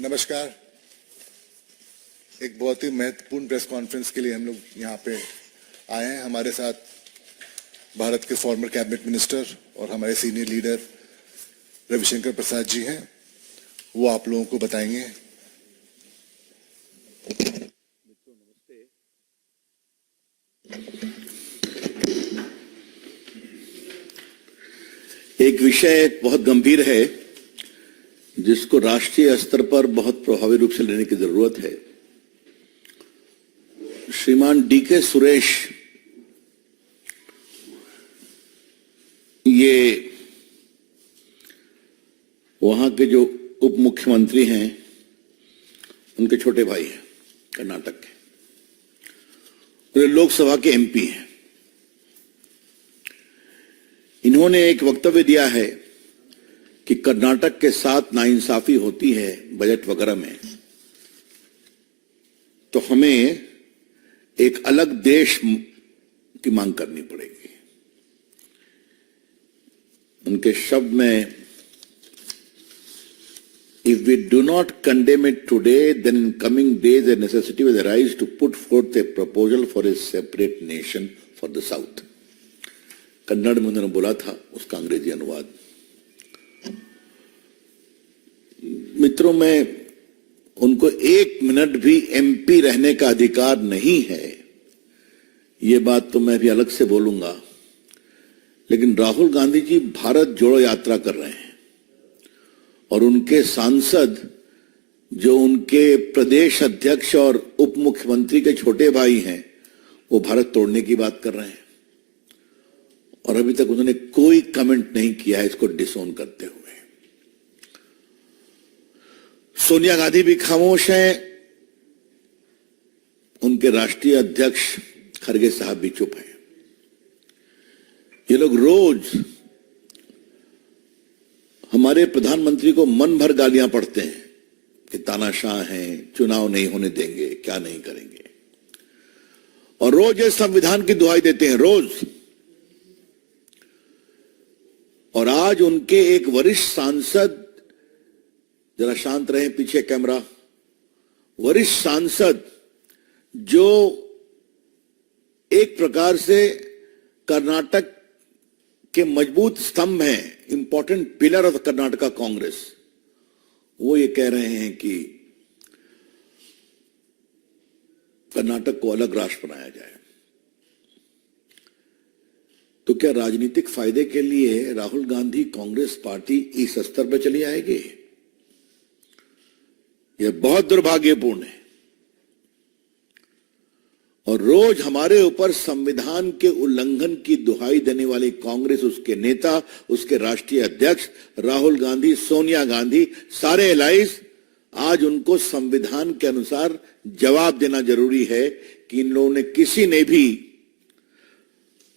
नमस्कार। एक बहुत ही महत्वपूर्ण प्रेस कॉन्फ्रेंस के लिए हम लोग यहाँ पे आए हैं। हमारे साथ भारत के फॉर्मर कैबिनेट मिनिस्टर और हमारे सीनियर लीडर रविशंकर प्रसाद जी हैं। वो आप लोगों को बताएंगे। एक विषय बहुत गंभीर है जिसको राष्ट्रीय स्तर पर बहुत प्रभावी रूप से लेने की जरूरत है। श्रीमान डीके सुरेश ये वहां के जो उप मुख्यमंत्री हैं उनके छोटे भाई हैं, कर्नाटक के, लोकसभा के एमपी हैं। इन्होंने एक वक्तव्य दिया है कि कर्नाटक के साथ नाइंसाफी होती है बजट वगैरह में, तो हमें एक अलग देश की मांग करनी पड़ेगी। उनके शब्द में, if we do not condemn it today, then in coming days a necessity will arise to put forth a proposal for a separate nation for the South। Kannada में उन्होंने बोला था, उसका अंग्रेजी अनुवाद। मित्रों, में उनको एक मिनट भी एमपी रहने का अधिकार नहीं है, ये बात तो मैं भी अलग से बोलूंगा। लेकिन राहुल गांधी जी भारत जोड़ो यात्रा कर रहे हैं और उनके सांसद जो उनके प्रदेश अध्यक्ष और उप मुख्यमंत्री के छोटे भाई हैं, वो भारत तोड़ने की बात कर रहे हैं और अभी तक उन्होंने कोई कमेंट नहीं किया है इसको डिसोन करते हुए। सोनिया गांधी भी खामोश हैं, उनके राष्ट्रीय अध्यक्ष खरगे साहब भी चुप हैं। ये लोग रोज हमारे प्रधानमंत्री को मन भर गालियां पढ़ते हैं कि तानाशाह हैं, चुनाव नहीं होने देंगे, क्या नहीं करेंगे, और रोज ये संविधान की दुहाई देते हैं, रोज। और आज उनके एक वरिष्ठ सांसद, जरा शांत रहें, पीछे कैमरा, वरिष्ठ सांसद जो एक प्रकार से कर्नाटक के मजबूत स्तंभ हैं, important pillar of Karnataka Congress, वो ये कह रहे हैं कि कर्नाटक को अलग राष्ट्र बनाया जाए। तो क्या राजनीतिक फायदे के लिए राहुल गांधी कांग्रेस पार्टी इस स्तर पर चली आएगी? यह बहुत दुर्भाग्यपूर्ण है। और रोज हमारे ऊपर संविधान के उल्लंघन की दुहाई देने वाली कांग्रेस, उसके नेता, उसके राष्ट्रीय अध्यक्ष राहुल गांधी, सोनिया गांधी, सारे एलाइज, आज उनको संविधान के अनुसार जवाब देना जरूरी है कि इन लोगों ने, किसी ने भी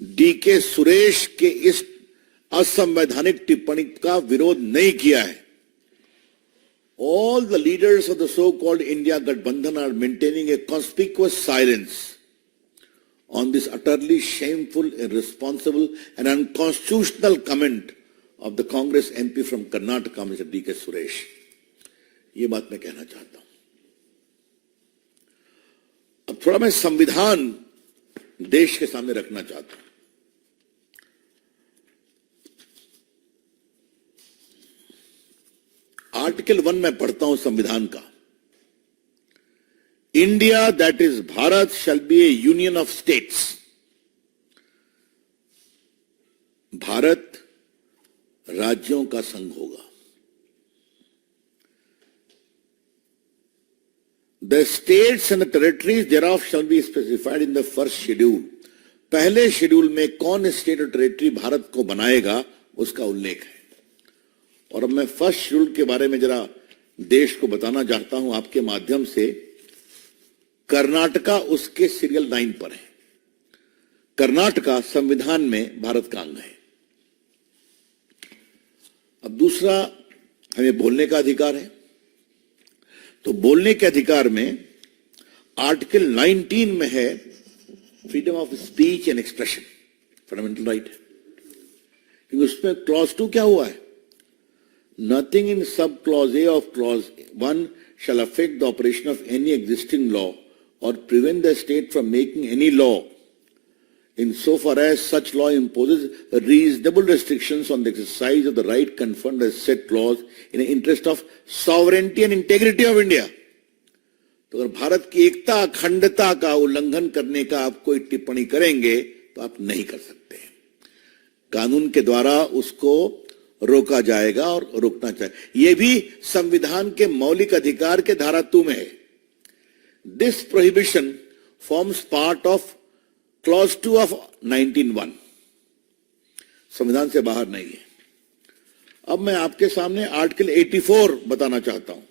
डीके सुरेश के इस असंवैधानिक टिप्पणी का विरोध नहीं किया है। All the leaders of the so-called India Gathbandhan are maintaining a conspicuous silence on this utterly shameful, irresponsible and unconstitutional comment of the Congress MP from Karnataka, Mr. D.K. Suresh। ये बात मैं कहना चाहता हूं। अब थोड़ा मैं संविधान देश के सामने रखना चाहता हूं। आर्टिकल 1 में पढ़ता हूं संविधान का। India, that is Bharat, shall be A union of states. Bharat राज्यों का संघ होगा। The states and the territories thereof shall be specified in the first schedule। पहले शेड्यूल में कौन स्टेट और टेरिटरी भारत को बनाएगा उसका उल्लेख है। और अब मैं फर्स्ट शेड्यूल के बारे में जरा देश को बताना चाहता हूं आपके माध्यम से। कर्नाटका उसके सीरियल 9 पर है। कर्नाटका संविधान में भारत का अंग है। अब दूसरा, हमें बोलने का अधिकार है। तो बोलने के अधिकार में आर्टिकल 19 में है freedom of speech and expression, fundamental right. क्योंकि उसमें क्लॉज 2 क्या हुआ है? Nothing in sub clause A of clause 1 shall affect the operation of any existing law or prevent the state from making any law insofar as such law imposes reasonable restrictions on the exercise of the right conferred as said clause in the interest of sovereignty and integrity of India. तो अगर भारत की एकता अखंडता का उल्लंघन करने का आप कोई टिप्पणी करेंगे तो आप नहीं कर सकते। कानून के द्वारा उसको रोका जाएगा और रोकना चाहिए। यह भी संविधान के मौलिक अधिकार के धारा 2 में है। This prohibition forms part of clause 2 of 19(1). संविधान से बाहर नहीं है। अब मैं आपके सामने आर्टिकल 84 बताना चाहता हूं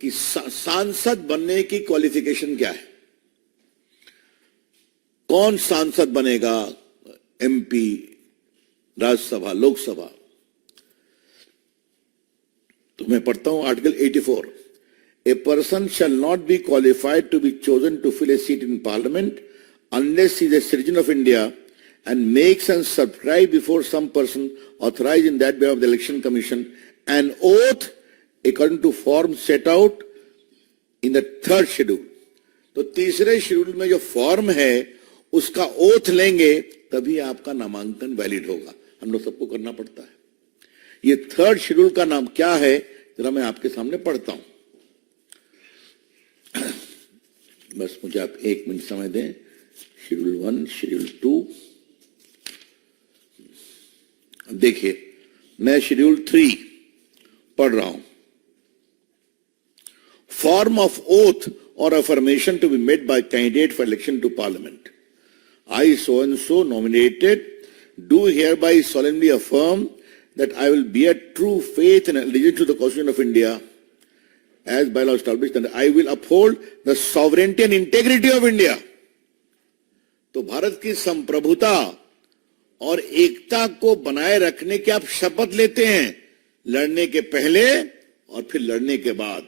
कि सांसद बनने की क्वालिफिकेशन क्या है, कौन सांसद बनेगा, एमपी, राज्यसभा, लोकसभा। तो मैं पढ़ता हूं article 84। A person shall not be qualified to be chosen to fill a seat in parliament unless he is a citizen of India and makes and subscribe before some person authorized in that behalf of the election commission an oath according to form set out in the 3rd schedule। तो तीसरे schedule में जो form है उसका oath लेंगे तभी आपका नामांकन वैलिड होगा। हम लोग सबको करना पड़ता है। ये 3rd शेड्यूल का नाम क्या है जरा मैं आपके सामने पढ़ता हूं। बस मुझे आप 1 मिनट समय दें। Schedule 1, schedule 2। देखिए मैं शेड्यूल 3 पढ़ रहा हूं। Form of oath or affirmation to be made by candidate for election to parliament. I so and so nominated do hereby solemnly affirm that I will bear true faith and allegiance to the Constitution of India as by law established, and I will uphold the sovereignty and integrity of India। तो भारत की संप्रभुता और एकता को बनाए रखने की आप शपथ लेते हैं, लड़ने के पहले और फिर लड़ने के बाद।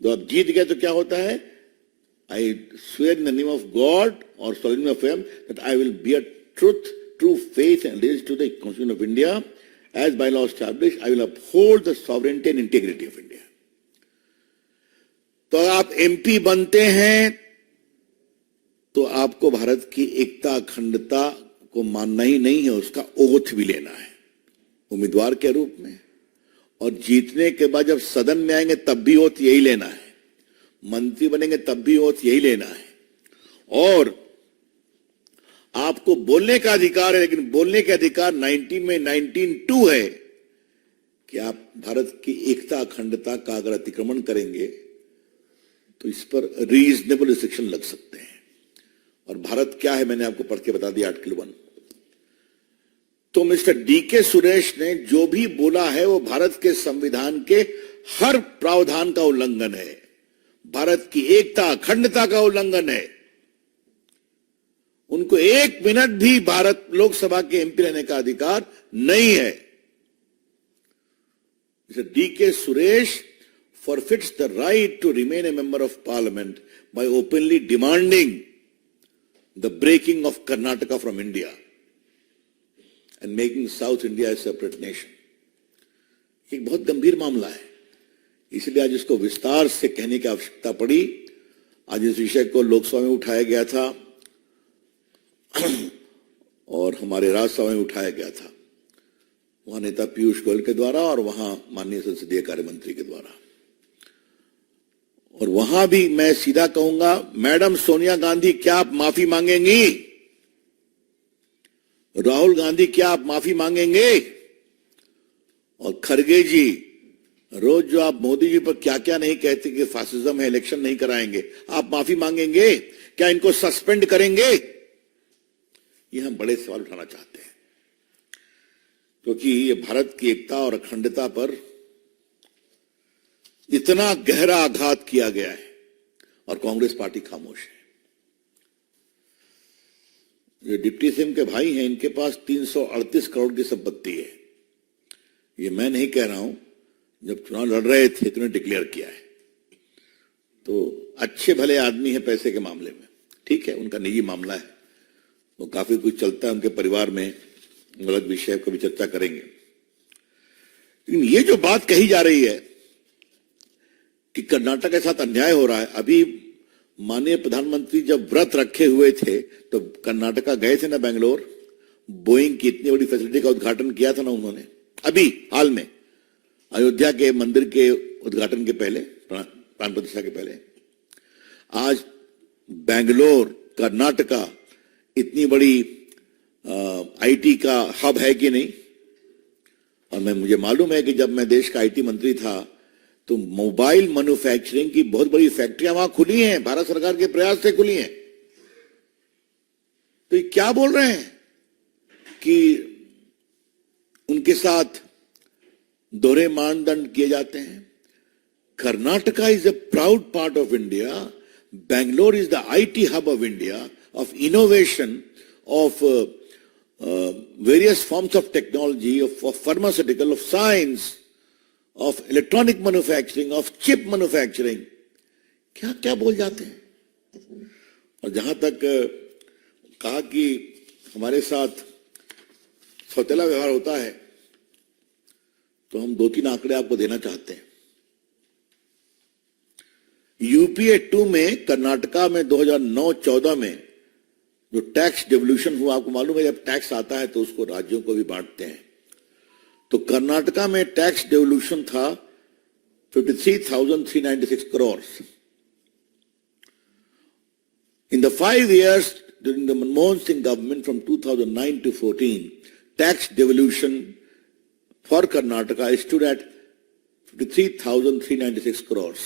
तो आप जीत गए तो क्या होता है? I swear in the name of God or solemnly affirm that I will bear truth, true faith and allegiance to the Constitution of India as by law established. I will uphold the sovereignty and integrity of India। तो आप MP बनते हैं तो आपको भारत की एकता अखंडता को मानना ही नहीं है, उसका ओथ भी लेना है उम्मीदवार के रूप में। और जीतने के बाद जब सदन में आएंगे तब भी ओथ यही लेना है, मंत्री बनेंगे तब भी ओथ यही लेना है। और आपको बोलने का अधिकार है, लेकिन बोलने के अधिकार 19 में 19(2) है कि आप भारत की एकता अखंडता का अगर अतिक्रमण करेंगे तो इस पर रीजनेबल रिस्ट्रिक्शन लग सकते हैं। और भारत क्या है मैंने आपको पढ़ के बता दिया आर्टिकल 1। तो मिस्टर डीके सुरेश ने जो भी बोला है वो भारत के संविधान के हर प्रावधान का उल्लंघन है, भारत की एकता अखंडता का उल्लंघन है। उनको 1 मिनट भी भारत लोकसभा के एमपी रहने का अधिकार नहीं है। Mister DK Suresh forfeits the right to remain a member of parliament by openly demanding the breaking of Karnataka from India and making South India a separate nation। एक बहुत गंभीर मामला है, इसलिए आज इसको विस्तार से कहने की आवश्यकता पड़ी। आज इस विषय को लोकसभा में उठाया गया था और हमारे राज्यसभा में उठाया गया था, वहां नेता पीयूष गोयल के द्वारा और वहां माननीय संसदीय कार्य मंत्री के द्वारा। और वहां भी मैं सीधा कहूंगा, मैडम सोनिया गांधी क्या आप माफी मांगेंगी? राहुल गांधी क्या आप माफी मांगेंगे? और खड़गे जी रोज जो आप मोदी जी पर क्या क्या नहीं कहते कि फासिज्म है, इलेक्शन नहीं कराएंगे, आप माफी मांगेंगे क्या? इनको सस्पेंड करेंगे? ये हम बड़े सवाल उठाना चाहते हैं, क्योंकि ये भारत की एकता और अखंडता पर इतना गहरा आघात किया गया है और कांग्रेस पार्टी खामोश है। जो डिप्टी सीएम के भाई हैं, इनके पास 338 करोड़ की संपत्ति है। ये मैं नहीं कह रहा हूं, जब चुनाव लड़ रहे थे तो उन्होंने डिक्लेयर किया है। तो अच्छे भले आदमी है पैसे के मामले में, ठीक है, उनका निजी मामला है, वो काफी कुछ चलता है उनके परिवार में, अलग विषय को भी चर्चा करेंगे। लेकिन ये जो बात कही जा रही है कि कर्नाटक के साथ अन्याय हो रहा है। अभी माननीय प्रधानमंत्री जब व्रत रखे हुए थे तो कर्नाटका गए थे ना, बेंगलोर, बोइंग की इतनी बड़ी फैसिलिटी का उद्घाटन किया था ना उन्होंने, अभी हाल में अयोध्या के मंदिर के उद्घाटन के पहले, प्राण प्रतिष्ठा के पहले। आज बेंगलोर, कर्नाटका इतनी बड़ी आईटी का हब है कि नहीं? और मुझे मालूम है कि जब मैं देश का आईटी मंत्री था तो मोबाइल मैन्युफैक्चरिंग की बहुत बड़ी फैक्ट्रियां वहां खुली हैं, भारत सरकार के प्रयास से खुली हैं। तो ये क्या बोल रहे हैं कि उनके साथ दोहरे मानदंड किए जाते हैं? Karnataka is a proud part of India. Bangalore is the IT hub of India, of innovation, of various forms of technology, of pharmaceutical, of science, of electronic manufacturing, of chip manufacturing. क्या क्या बोल जाते हैं? और जहां तक कहा कि हमारे साथ सौतेला व्यवहार होता है, तो हम 2-3 आंकड़े आपको देना चाहते हैं। यूपीए 2 में कर्नाटका में 2009-14 में जो टैक्स डिवोल्यूशन हुआ, आपको मालूम है जब टैक्स आता है तो उसको राज्यों को भी बांटते हैं, तो कर्नाटका में टैक्स डिवोल्यूशन था 53,396 crore. In the 5 years during the Manmohan Singh government from 2009 to 14, tax devolution for Karnataka stood at 53,396 crores.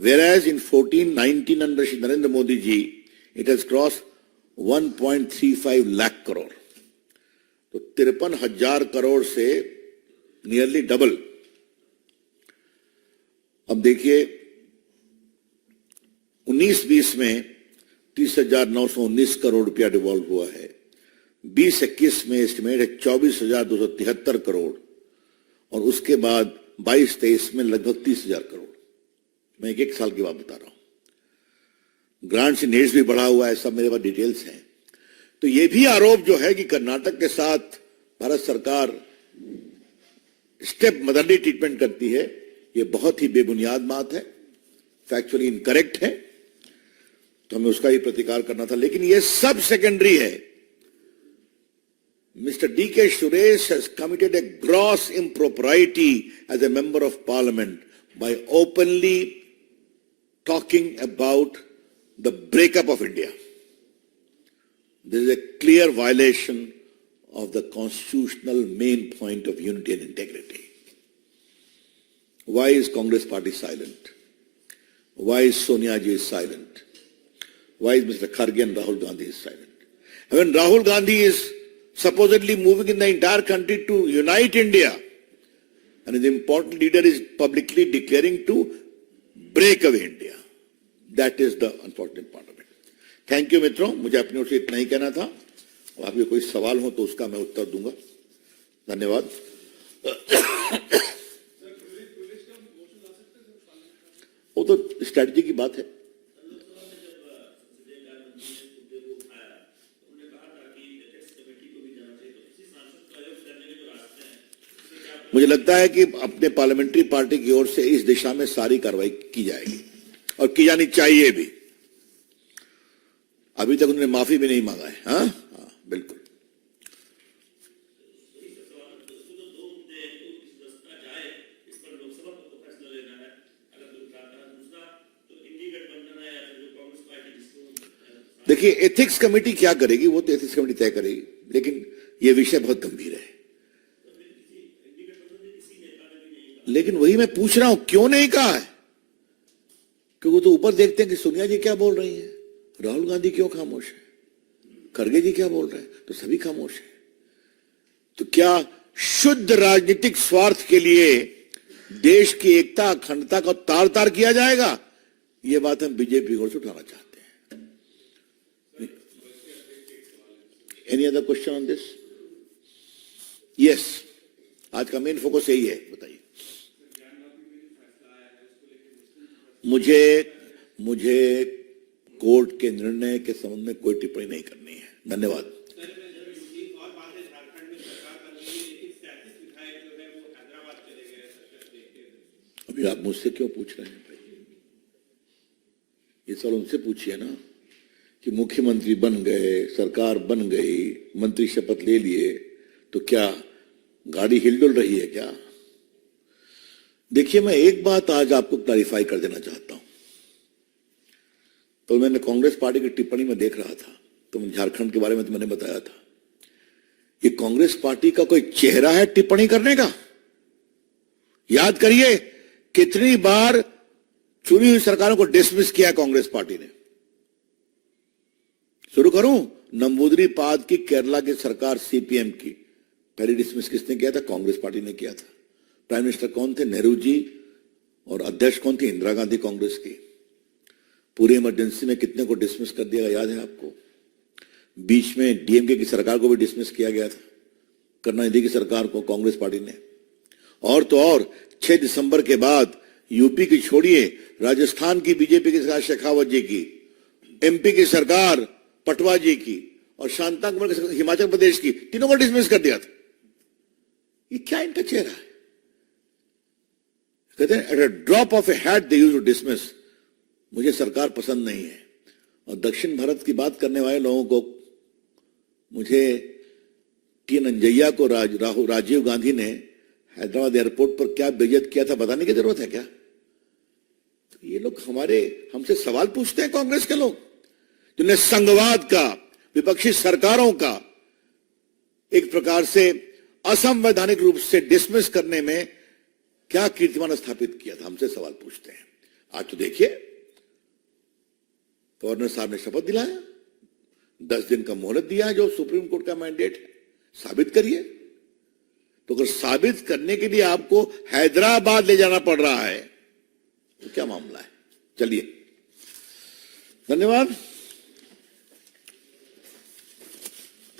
Whereas in 14-19 under Shri Narendra Modi ji, it has crossed 1.35 lakh crore. तो 53,000 करोड़ से nearly double. अब देखिए 19-20 में 30,919 करोड़ रुपया devolve हुआ है, 20-21 में estimate है 24,273 करोड़, और उसके बाद 22-23 में लगभग 30,000 करोड़। मैं एक साल की बात बता रहा हूं। ग्रांट्स इन एड्स भी बढ़ा हुआ है, सब मेरे पास डिटेल्स हैं। तो ये भी आरोप जो है कि कर्नाटक के साथ भारत सरकार स्टेप मदरली ट्रीटमेंट करती है, ये बहुत ही बेबुनियाद बात है, फैक्चुअली इनकरेक्ट है, तो हमें उसका ही प्रतिकार करना था। लेकिन ये सब सेकेंडरी है। Mr. D.K. Suresh has committed a gross impropriety as a member of parliament by openly talking about the breakup of India. This is a clear violation of the constitutional main point of unity and integrity. Why is Congress party silent? Why is Sonia ji silent? Why is Mr. Kharge and Rahul Gandhi silent? And when Rahul Gandhi is supposedly moving in the entire country to unite India, and the important leader is publicly declaring to break away India. That is the unfortunate part of it. Thank you, मित्रों। मुझे अपनी ओर से इतना ही कहना था। आपके कोई सवाल हो तो उसका मैं उत्तर दूंगा। धन्यवाद। वो तो स्ट्रैटेजी की बात है। मुझे लगता है कि अपने पार्लियामेंट्री पार्टी की ओर से इस दिशा में सारी कार्रवाई की जाएगी और की जानी चाहिए भी। अभी तक उन्होंने माफी भी नहीं मांगा है। हाँ, बिल्कुल। देखिए, एथिक्स कमेटी क्या करेगी वो तो एथिक्स कमेटी तय करेगी, लेकिन ये विषय बहुत गंभीर है। लेकिन वही मैं पूछ रहा हूं, क्यों नहीं कहा है? क्योंकि वो तो ऊपर देखते हैं कि सोनिया जी क्या बोल रही हैं, राहुल गांधी क्यों खामोश है, खड़गे जी क्या बोल रहे हैं, तो सभी खामोश है। तो क्या शुद्ध राजनीतिक स्वार्थ के लिए देश की एकता अखंडता को तार तार किया जाएगा? ये बात हम बीजेपी की ओर से उठाना चाहते हैं। Any other question on this? Yes, आज का मेन फोकस यही है। बताइए। मुझे कोर्ट के निर्णय के संबंध में कोई टिप्पणी नहीं करनी है। धन्यवाद। अभी आप मुझसे क्यों पूछ रहे हैं भाई? ये सवाल उनसे पूछिए ना कि मुख्यमंत्री बन गए, सरकार बन गई, मंत्री शपथ ले लिए, तो क्या गाड़ी हिलडुल रही है क्या? देखिए, मैं एक बात आज आपको क्लैरिफाई कर देना चाहता हूं। तो मैंने कांग्रेस पार्टी की टिप्पणी में देख रहा था, तो झारखंड के बारे में तो मैंने बताया था, ये कांग्रेस पार्टी का कोई चेहरा है टिप्पणी करने का? याद करिए कितनी बार चुनी हुई सरकारों को डिसमिस किया कांग्रेस पार्टी ने। शुरू करूं, नंबूदरी-पाद की केरला की सरकार सीपीएम की पहले डिसमिस किसने किया था? कांग्रेस पार्टी ने किया था। प्राइम मिनिस्टर कौन थे? नेहरू जी। और अध्यक्ष कौन थी? इंदिरा गांधी, कांग्रेस की। पूरी इमरजेंसी में कितने को डिसमिस कर दिया, याद है आपको? बीच में डीएमके की सरकार को भी डिसमिस किया गया था, करुणानिधि की सरकार को कांग्रेस पार्टी ने। और तो और 6 दिसंबर के बाद यूपी की छोड़िए, राजस्थान की बीजेपी की सरकार शेखावत जी की, एमपी की सरकार पटवा जी की, और शांता कुमार की हिमाचल प्रदेश की, तीनों को डिसमिस कर दिया था। ये क्या इनका चेहरा है? कहते हैं at a drop of a hat they used to dismiss. मुझे सरकार पसंद नहीं है। और दक्षिण भारत की बात करने वाले लोगों को, मुझे टी नंजैया को राजीव गांधी ने हैदराबाद एयरपोर्ट पर क्या बेइज्जत किया था बताने की जरूरत है क्या? तो ये लोग हमसे सवाल पूछते हैं, कांग्रेस के लोग, जिन्हें संघवाद का, विपक्षी सरकारों का एक प्रकार से असंवैधानिक रूप से डिसमिस करने में क्या कीर्तिमान स्थापित किया था, हमसे सवाल पूछते हैं। आज तो देखिए, गवर्नर साहब ने शपथ दिलाया, 10 दिन का मोहलत दिया, जो सुप्रीम कोर्ट का मैंडेट है, साबित करिए। तो अगर साबित करने के लिए आपको हैदराबाद ले जाना पड़ रहा है, तो क्या मामला है? चलिए, धन्यवाद।